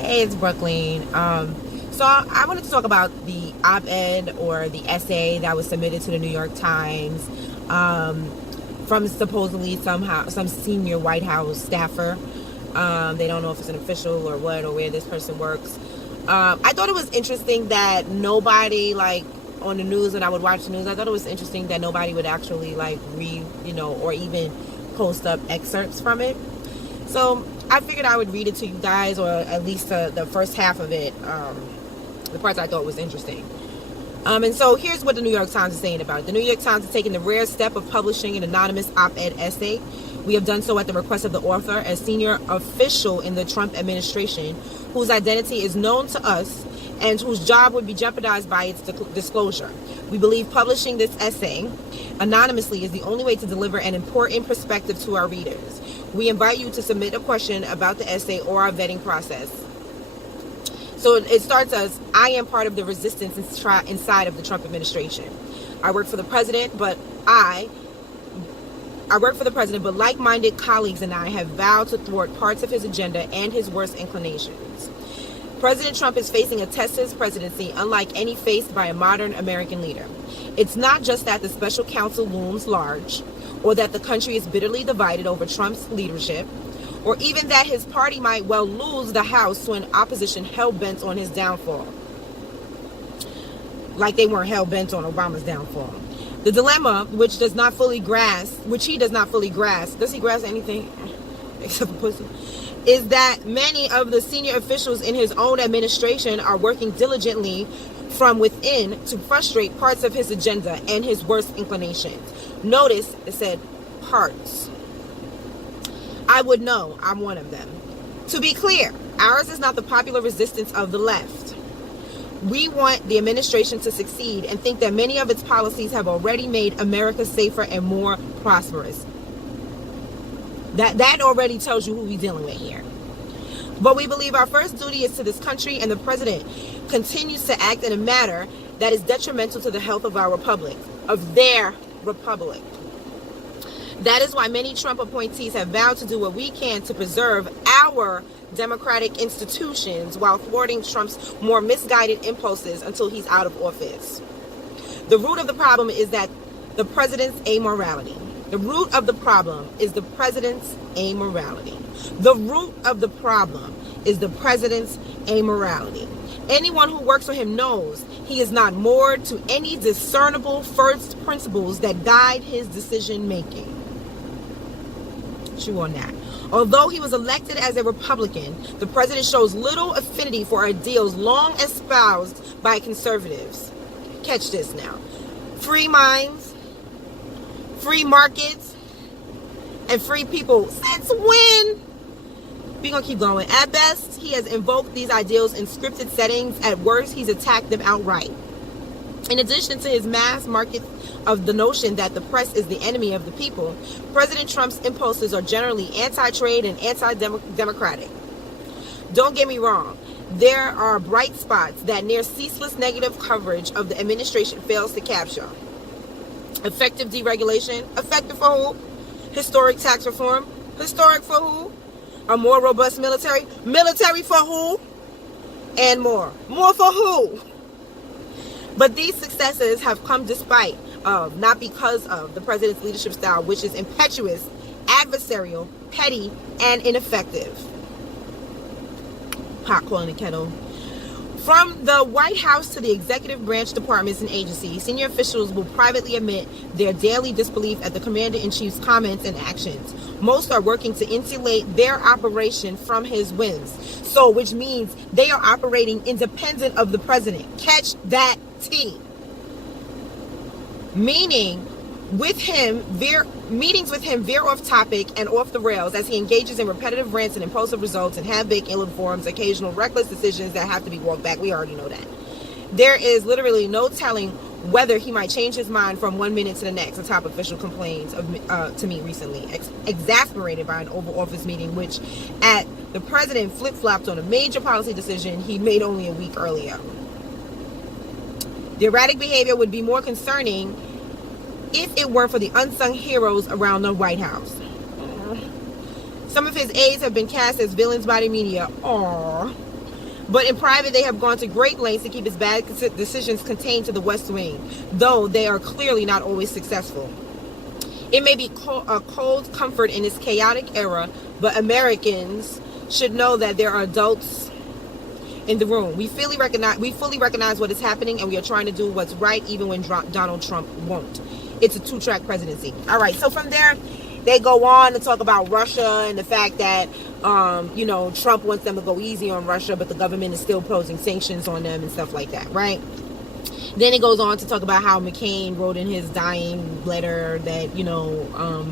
Hey, it's Breuckleen. So I wanted to talk about the op-ed or the essay that was submitted to the New York Times from supposedly some senior White House staffer. They don't know if it's an official or what or where this person works. I thought it was interesting that nobody, like, on the news, when I would watch the news, I thought it was interesting that nobody would actually like read, or even post up excerpts from it. So I figured I would read it to you guys, or at least the first half of it, the parts I thought was interesting. And so here's what the New York Times is saying about it. The New York Times is taking the rare step of publishing an anonymous op-ed essay. We have done so at the request of the author, a senior official in the Trump administration, whose identity is known to us and whose job would be jeopardized by its disclosure. We believe publishing this essay anonymously is the only way to deliver an important perspective to our readers. We invite you to submit a question about the essay or our vetting process. So it starts as, I am part of the resistance inside of the Trump administration. I work for the president, but like-minded colleagues and I have vowed to thwart parts of his agenda and his worst inclinations. President Trump is facing a test to his presidency unlike any faced by a modern American leader. It's not just that the special counsel looms large, or that the country is bitterly divided over Trump's leadership, or even that his party might well lose the House to an opposition hell-bent on his downfall. Like they weren't hell-bent on Obama's downfall. The dilemma, which he does not fully grasp, does he grasp anything except for pussy, is that many of the senior officials in his own administration are working diligently from within to frustrate parts of his agenda and his worst inclinations. Notice it said parts. I would know I'm one of them. To be clear, ours is not the popular resistance of the left. We want the administration to succeed and think that many of its policies have already made America safer and more prosperous. That already tells you who we're dealing with here. But we believe our first duty is to this country, and the president continues to act in a manner that is detrimental to the health of our republic, of their republic. That is why many Trump appointees have vowed to do what we can to preserve our democratic institutions while thwarting Trump's more misguided impulses until he's out of office. The root of the problem is that the president's amorality. The root of the problem is the president's amorality. The root of the problem is the president's amorality. Anyone who works for him knows he is not moored to any discernible first principles that guide his decision making. Chew on that. Although he was elected as a Republican, the president shows little affinity for ideals long espoused by conservatives. Catch this now. Free minds, free markets, and free people. Since when? We're going to keep going. At best, he has invoked these ideals in scripted settings. At worst, he's attacked them outright. In addition to his mass market of the notion that the press is the enemy of the people, President Trump's impulses are generally anti-trade and anti-democratic. Don't get me wrong. There are bright spots that near ceaseless negative coverage of the administration fails to capture. Effective deregulation, effective for who? Historic tax reform, historic for who? A more robust military, military for who? And more for who? But these successes have come despite of, not because of, the president's leadership style, which is impetuous, adversarial, petty, and ineffective. Hot calling the kettle. From the White House to the executive branch departments and agencies, senior officials will privately admit their daily disbelief at the commander-in-chief's comments and actions. Most are working to insulate their operation from his whims. So, which means they are operating independent of the president. Catch that T. Meaning, meetings with him veer off topic and off the rails as he engages in repetitive rants and impulsive results and half-baked ill forms, occasional reckless decisions that have to be walked back. We already know that. There is literally no telling whether he might change his mind from 1 minute to the next, a top official complains to me recently, exasperated by an Oval Office meeting which the president flip-flopped on a major policy decision he made only a week earlier. The erratic behavior would be more concerning if it weren't for the unsung heroes around the White House. Some of his aides have been cast as villains by the media. Aww. But in private, they have gone to great lengths to keep his bad decisions contained to the West Wing, though they are clearly not always successful. It may be a cold comfort in this chaotic era, but Americans should know that there are adults in the room. We fully recognize what is happening, and we are trying to do what's right, even when Donald Trump won't. It's a two-track presidency. All right, so from there, they go on to talk about Russia and the fact that, you know, Trump wants them to go easy on Russia, but the government is still posing sanctions on them and stuff like that, right? Then it goes on to talk about how McCain wrote in his dying letter that, you know,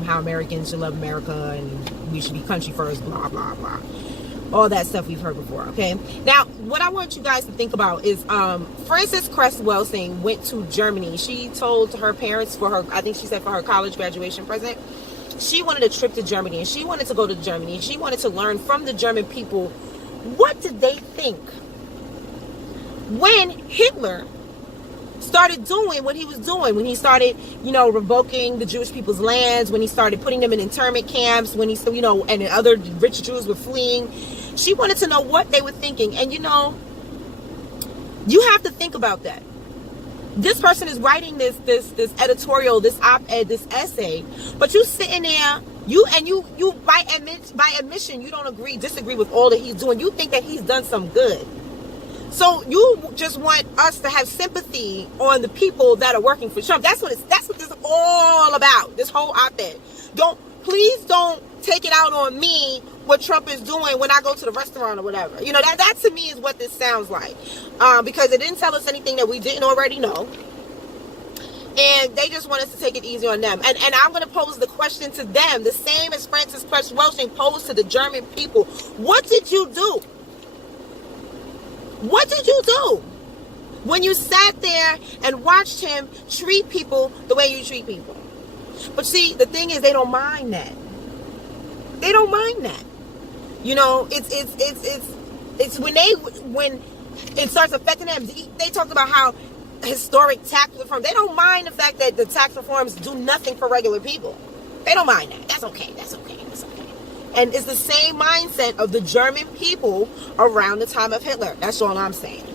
how Americans should love America and we should be country first, blah, blah, blah. All that stuff we've heard before, okay? Now, what I want you guys to think about is Frances Cress Welsing went to Germany. She told her parents for her, I think she said for her college graduation present, she wanted a trip to Germany, and she wanted to go to Germany. She wanted to learn from the German people, what did they think when Hitler started doing what he was doing, when he started, you know, revoking the Jewish people's lands, when he started putting them in internment camps, when he, you know, and other rich Jews were fleeing. She wanted to know what they were thinking. And, you know, you have to think about that. This person is writing this editorial, this op-ed, this essay, but you sitting there, you by admission, you don't disagree with all that he's doing. You think that he's done some good. So you just want us to have sympathy on the people that are working for Trump. That's what this is all about. This whole op-ed. Please don't take it out on me what Trump is doing when I go to the restaurant or whatever. You know, that to me is what this sounds like. Because it didn't tell us anything that we didn't already know. And they just want us to take it easy on them. And I'm going to pose the question to them, the same as Frances Cress Welsing posed to the German people. What did you do? What did you do when you sat there and watched him treat people the way you treat people? But see, the thing is, they don't mind that. They don't mind that. You know, it's when it starts affecting them. They talked about how historic tax reform. They don't mind the fact that the tax reforms do nothing for regular people. They don't mind that. That's okay. That's okay. That's okay. And it's the same mindset of the German people around the time of Hitler. That's all I'm saying.